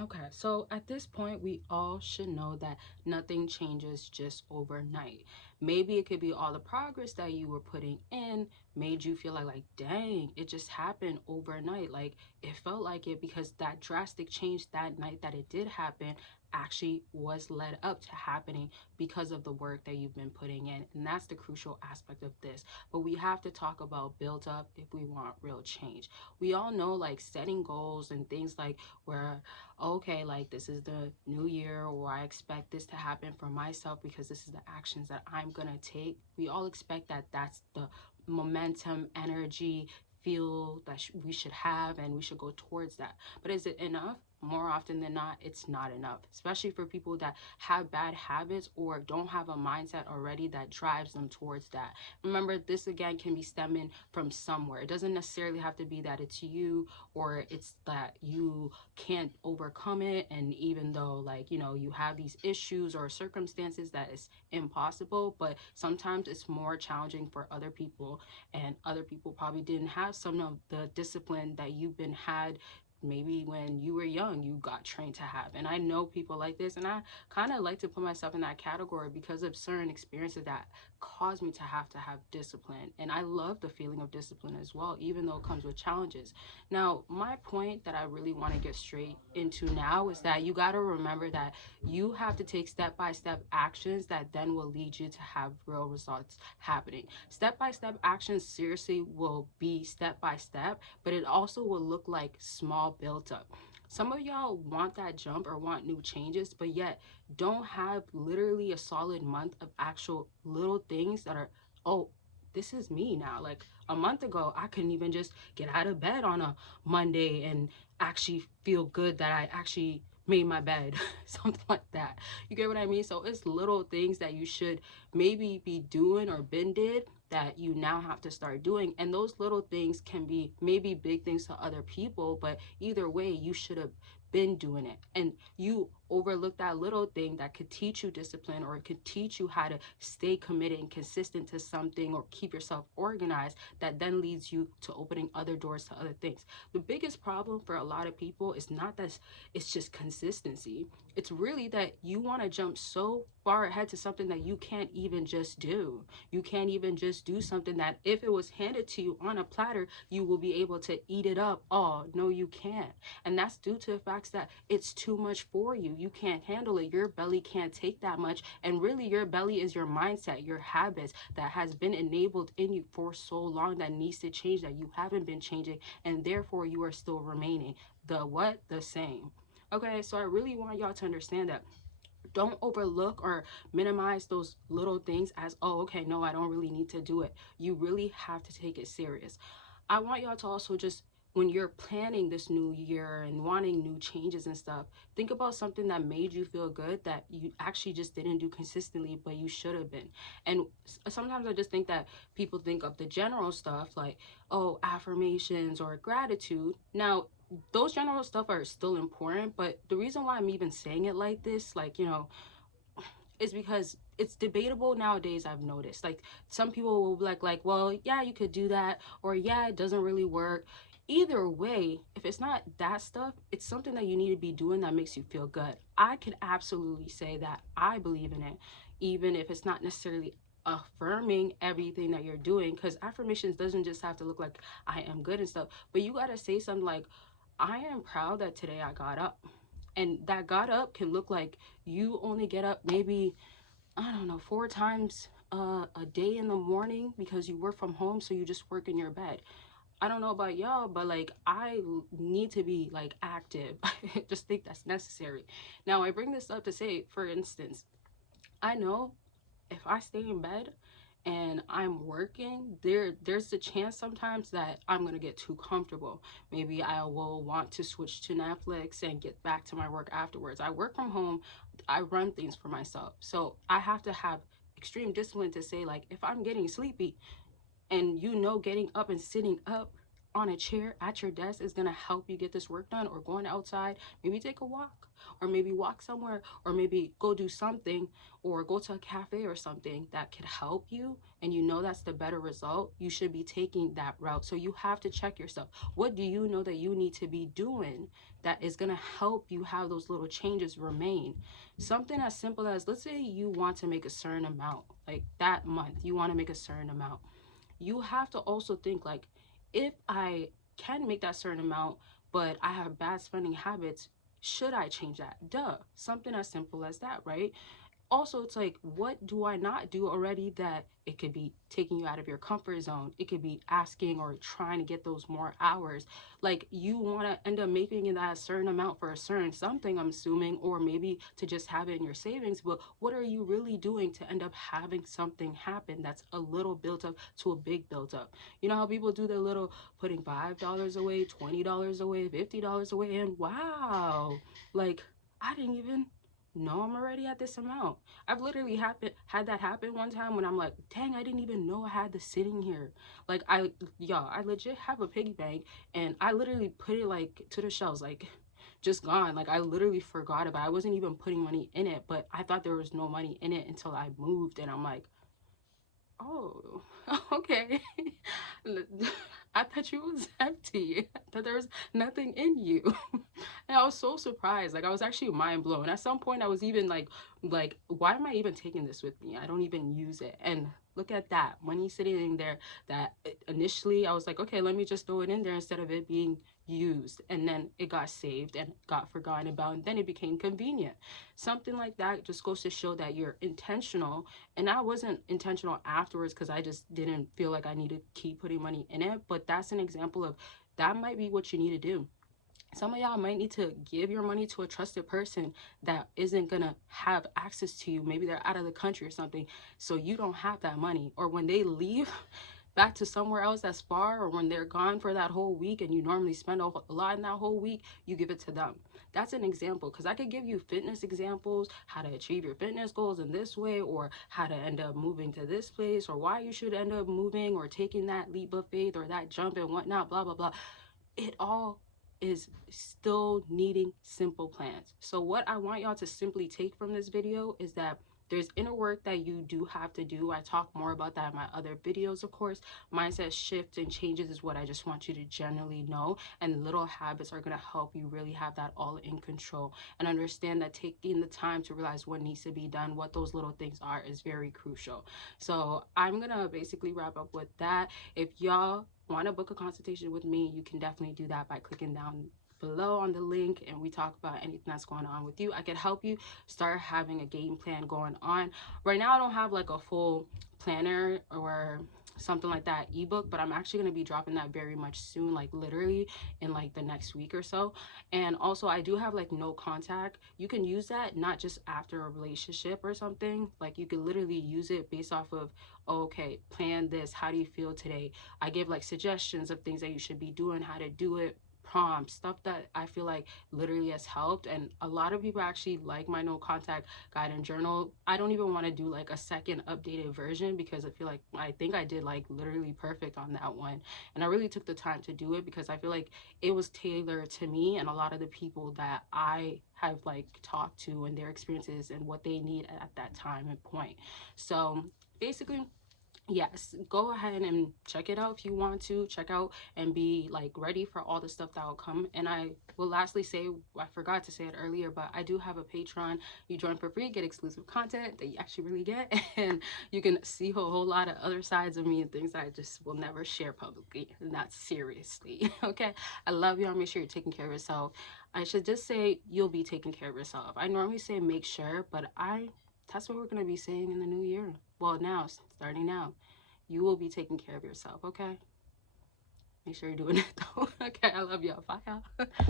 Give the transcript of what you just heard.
Okay, so at this point, we all should know that nothing changes just overnight. Maybe it could be all the progress that you were putting in made you feel like dang, it just happened overnight. Like, it felt like it because that drastic change that night that it did happen actually was led up to happening because of the work that you've been putting in. And that's the crucial aspect of this. But we have to talk about build up if we want real change. We all know like setting goals and things like where okay, like this is the new year, or I expect this to happen for myself because this is the actions that I'm gonna take. We all expect that that's the momentum, energy, feel that we should have, and we should go towards that. But is it enough? More often than not, it's not enough, especially for people that have bad habits or don't have a mindset already that drives them towards that. Remember, this again can be stemming from somewhere. It doesn't necessarily have to be that it's you or it's that you can't overcome it, and even though like you have these issues or circumstances that is impossible, but sometimes it's more challenging for other people, and other people probably didn't have some of the discipline that you've been had maybe when you were young you got trained to have. And I know people like this, and I kind of like to put myself in that category because of certain experiences that caused me to have discipline, and I love the feeling of discipline as well, even though it comes with challenges. Now, my point that I really want to get straight into now is that you got to remember that you have to take step by step actions that then will lead you to have real results happening. Step by step actions seriously will be step by step, but it also will look like small build up. Some of y'all want that jump or want new changes, but yet don't have literally a solid month of actual little things that are, oh, this is me now. Like a month ago, I couldn't even just get out of bed on a Monday and actually feel good that I actually made my bed, something like that. You get what I mean? So it's little things that you should maybe be doing or been did that you now have to start doing. And those little things can be maybe big things to other people, but either way, you should have been doing it. And you overlook that little thing that could teach you discipline, or it could teach you how to stay committed and consistent to something, or keep yourself organized, that then leads you to opening other doors to other things. The biggest problem for a lot of people is not that it's just consistency. It's really that you want to jump so far ahead to something that you can't even just do. You can't even just do something that if it was handed to you on a platter, you will be able to eat it up. Oh, no, you can't. And that's due to the fact that it's too much for you. You can't handle it. Your belly can't take that much. And really, your belly is your mindset, your habits that has been enabled in you for so long that needs to change, that you haven't been changing, and therefore you are still remaining the what? The same. Okay, so I really want y'all to understand that don't overlook or minimize those little things as, oh, okay, no, I don't really need to do it. You really have to take it serious. I want y'all to also just, when you're planning this new year and wanting new changes and stuff, think about something that made you feel good that you actually just didn't do consistently, but you should have been. And sometimes I just think that people think of the general stuff like, oh, affirmations or gratitude. Now, those general stuff are still important, but the reason why I'm even saying it like this, like, is because it's debatable nowadays. I've noticed like some people will be like, well, yeah, you could do that, or yeah, it doesn't really work. Either way, if it's not that stuff, it's something that you need to be doing that makes you feel good. I can absolutely say that I believe in it, even if it's not necessarily affirming everything that you're doing, because affirmations doesn't just have to look like I am good and stuff, but you got to say something like, I am proud that today I got up. And that got up can look like you only get up maybe, I don't know, 4 times a day in the morning because you work from home, so you just work in your bed. I don't know about y'all, but like I need to be like active. I just think that's necessary. Now, I bring this up to say, for instance, I know if I stay in bed and I'm working, there's a chance sometimes that I'm gonna get too comfortable. Maybe I will want to switch to Netflix and get back to my work afterwards. I work from home, I run things for myself. So I have to have extreme discipline to say, like, if I'm getting sleepy and getting up and sitting up on a chair at your desk is going to help you get this work done, or going outside, maybe take a walk, or maybe walk somewhere, or maybe go do something, or go to a cafe or something that could help you, and you know that's the better result, you should be taking that route. So you have to check yourself. What do you know that you need to be doing that is going to help you have those little changes remain? Something as simple as, let's say you want to make a certain amount, like that month you want to make a certain amount. You have to also think like, if I can make that certain amount, but I have bad spending habits, should I change that? Duh. Something as simple as that, right? Also, it's like, what do I not do already? That it could be taking you out of your comfort zone, it could be asking or trying to get those more hours. Like, you want to end up making that certain amount for a certain something, I'm assuming, or maybe to just have it in your savings. But what are you really doing to end up having something happen that's a little built up to a big built up? You know how people do their little putting $5 away, $20 away, $50 away, and wow, like, I didn't even know I'm already at this amount. I've literally had that happen one time when I'm like, dang, I didn't even know I had this sitting here. Like, I legit have a piggy bank, and I literally put it like to the shelves, like just gone. Like, I literally forgot about it. I wasn't even putting money in it, but I thought there was no money in it until I moved, and I'm like, oh, okay. I thought you was empty. I thought there was nothing in you. And I was so surprised. Like, I was actually mind blown. At some point I was even like, why am I even taking this with me? I don't even use it. And look at that. Money sitting in there that initially I was like, okay, let me just throw it in there instead of it being used. And then it got saved and got forgotten about, and then it became convenient. Something like that just goes to show that you're intentional. And I wasn't intentional afterwards because I just didn't feel like I needed to keep putting money in it. But that's an example of, that might be what you need to do. Some of y'all might need to give your money to a trusted person that isn't gonna have access to you. Maybe they're out of the country or something, so you don't have that money. Or when they leave back to somewhere else that's far, or when they're gone for that whole week and you normally spend a lot in that whole week, you give it to them. That's an example, because I could give you fitness examples, how to achieve your fitness goals in this way, or how to end up moving to this place, or why you should end up moving or taking that leap of faith or that jump and whatnot, blah blah blah. It all is still needing simple plans. So what I want y'all to simply take from this video is that there's inner work that you do have to do. I talk more about that in my other videos, of course. Mindset shifts and changes is what I just want you to generally know. And little habits are going to help you really have that all in control, and understand that taking the time to realize what needs to be done, what those little things are, is very crucial. So I'm going to basically wrap up with that. If y'all want to book a consultation with me, you can definitely do that by clicking down below on the link, and we talk about anything that's going on with you. I can help you start having a game plan going on. Right now I don't have like a full planner or something like that ebook, but I'm actually going to be dropping that very much soon, like literally in like the next week or so. And also I do have like no contact. You can use that not just after a relationship or something. Like, you can literally use it based off of, oh, okay, plan this, how do you feel today? I give like suggestions of things that you should be doing, how to do it, prompts, stuff that I feel like literally has helped. And a lot of people actually like my no contact guide and journal. I don't even want to do like a second updated version, because I feel like I think I did like literally perfect on that one. And I really took the time to do it because I feel like it was tailored to me and a lot of the people that I have like talked to and their experiences and what they need at that time and point. So basically, yes, go ahead and check it out if you want to check out and be like ready for all the stuff that will come. And I will lastly say, I forgot to say it earlier, but I do have a Patreon. You join for free, get exclusive content that you actually really get, and you can see a whole lot of other sides of me and things that I just will never share publicly, not seriously. Okay, I love y'all. Make sure you're taking care of yourself. I should just say you'll be taking care of yourself. I normally say make sure, but that's what we're going to be saying in the new year. Well, now, starting now, you will be taking care of yourself, okay? Make sure you're doing it though. Okay, I love y'all. Bye, y'all.